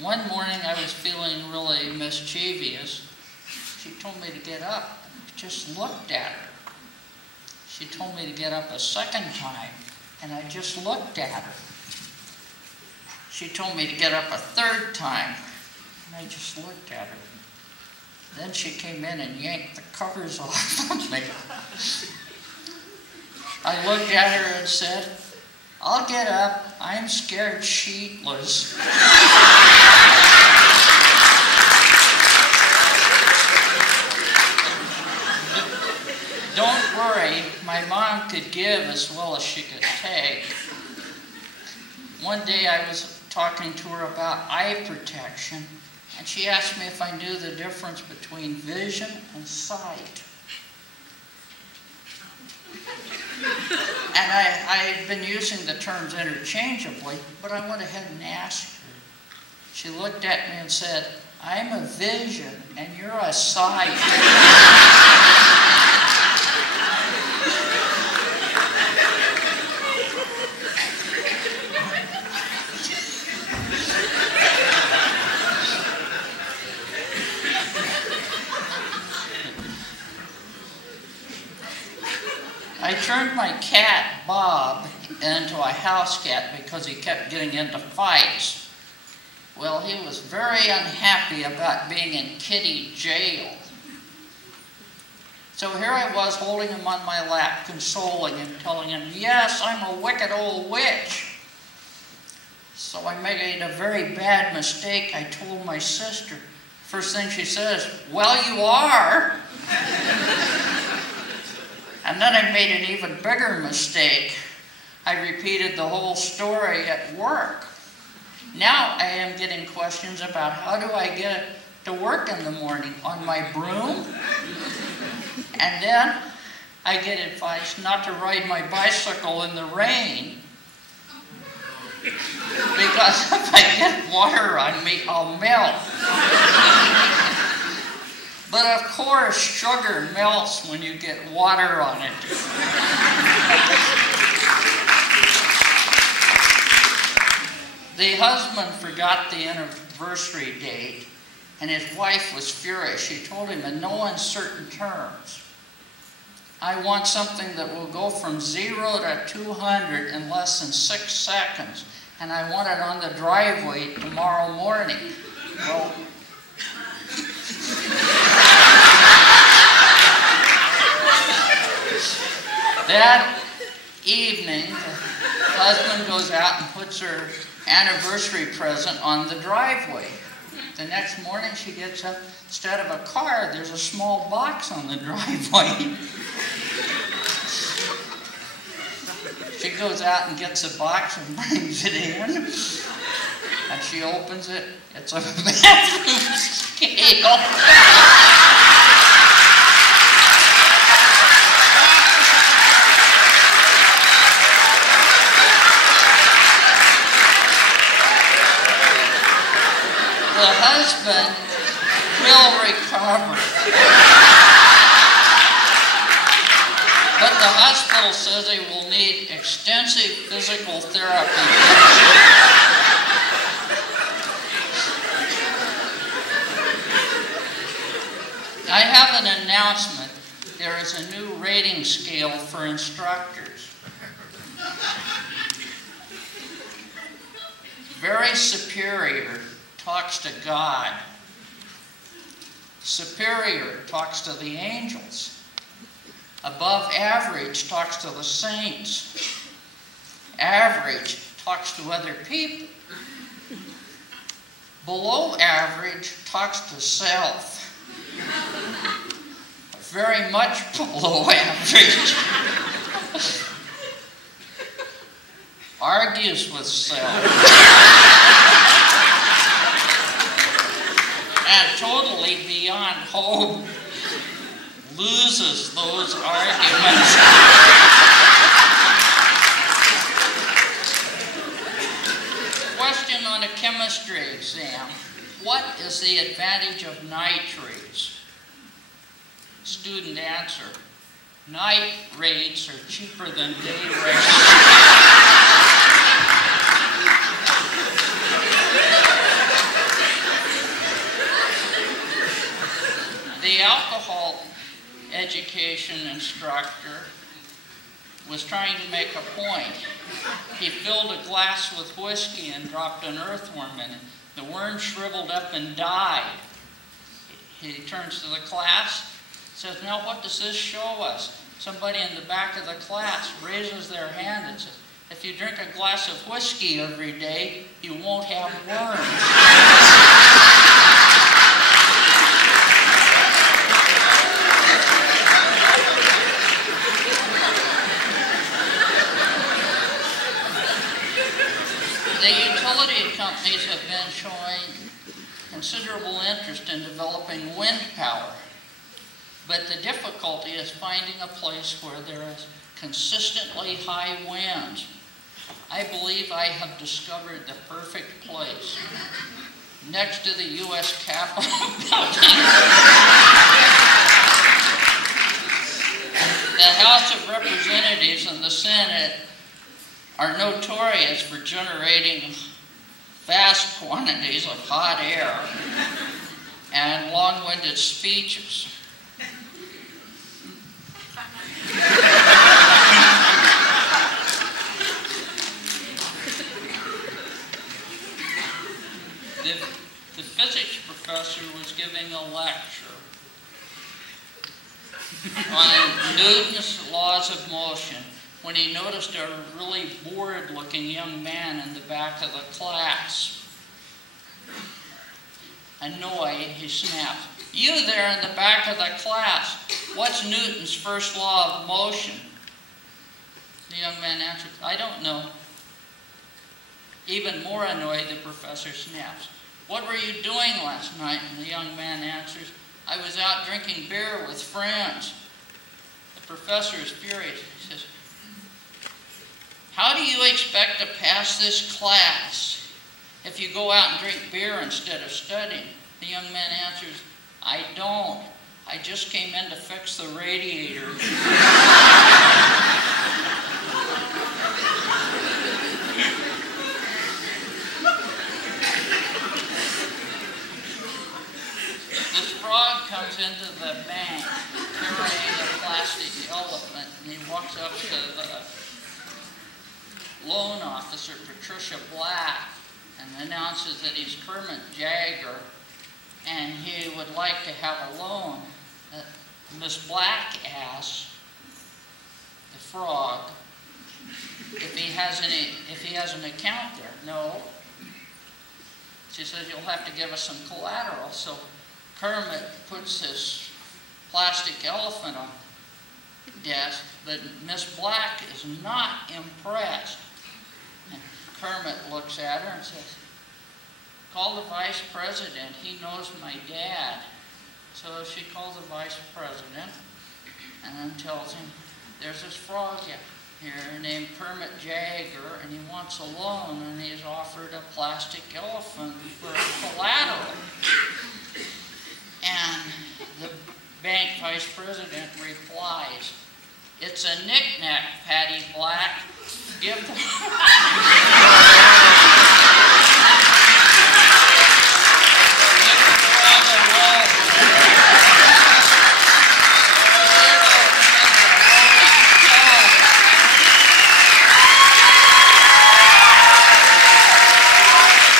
One morning I was feeling really mischievous. She told me to get up. I just looked at her. She told me to get up a second time, and I just looked at her. She told me to get up a third time, and I just looked at her. Then she came in and yanked the covers off of me. I looked at her and said, "I'll get up. I'm scared sheetless." Don't worry, my mom could give as well as she could take. One day I was talking to her about eye protection, and she asked me if I knew the difference between vision and sight. And I had been using the terms interchangeably, but I went ahead and asked her. She looked at me and said, "I'm a vision and you're a sight." I turned my cat, Bob, into a house cat because he kept getting into fights. Well, he was very unhappy about being in kitty jail. So here I was holding him on my lap, consoling him, telling him, "Yes, I'm a wicked old witch." So I made a very bad mistake. I told my sister. First thing she says, "Well, you are." And then I made an even bigger mistake. I repeated the whole story at work. Now I am getting questions about how do I get to work in the morning? On my broom? And then I get advice not to ride my bicycle in the rain, because if I get water on me, I'll melt. But of course, sugar melts when you get water on it. The husband forgot the anniversary date, and his wife was furious. She told him in no uncertain terms, "I want something that will go from 0 to 200 in less than 6 seconds, and I want it on the driveway tomorrow morning." Well, that evening, the husband goes out and puts her anniversary present on the driveway. The next morning she gets up, instead of a car, there's a small box on the driveway. She goes out and gets the box and brings it in. And she opens it, it's a bathroom scale. The husband will recover. But the hospital says he will need extensive physical therapy. I have an announcement. There is a new rating scale for instructors. Very superior talks to God. Superior talks to the angels. Above average talks to the saints. Average talks to other people. Below average talks to self. Very much below average argues with self. And totally beyond hope loses those arguments. Question on a chemistry exam. What is the advantage of nitrates? Student answer. Night rates are cheaper than day rates. The alcohol education instructor was trying to make a point. He filled a glass with whiskey and dropped an earthworm in it. The worm shriveled up and died. He turns to the class, says, "Now what does this show us?" Somebody in the back of the class raises their hand and says, "If you drink a glass of whiskey every day, you won't have worms." The utility companies have been showing considerable interest in developing wind power, but the difficulty is finding a place where there is consistently high winds. I believe I have discovered the perfect place. Next to the U.S. Capitol building. The House of Representatives and the Senate are notorious for generating vast quantities of hot air and long-winded speeches. The physics professor was giving a lecture on Newton's laws of motion when he noticed a really bored-looking young man in the back of the class. Annoyed, he snapped, "You there in the back of the class, what's Newton's first law of motion?" The young man answered, "I don't know." Even more annoyed, the professor snaps, "What were you doing last night?" And the young man answers, "I was out drinking beer with friends." The professor is furious. He says, "How do you expect to pass this class if you go out and drink beer instead of studying?" The young man answers, "I don't. I just came in to fix the radiator." This frog comes into the bank carrying a plastic elephant, and he walks up to the loan officer, Patricia Black, and announces that he's Kermit Jagger and he would like to have a loan. Miss Black asks the frog if he has an account there. "No." She says, "You'll have to give us some collateral." So Kermit puts this plastic elephant on the desk, but Miss Black is not impressed. And Kermit looks at her and says, "Call the vice president. He knows my dad." So she calls the vice president and then tells him, "There's this frog here named Kermit Jagger, and he wants a loan, and he's offered a plastic elephant for collateral." And the bank vice president replies, "It's a knick-knack, Patty Black. Give the..."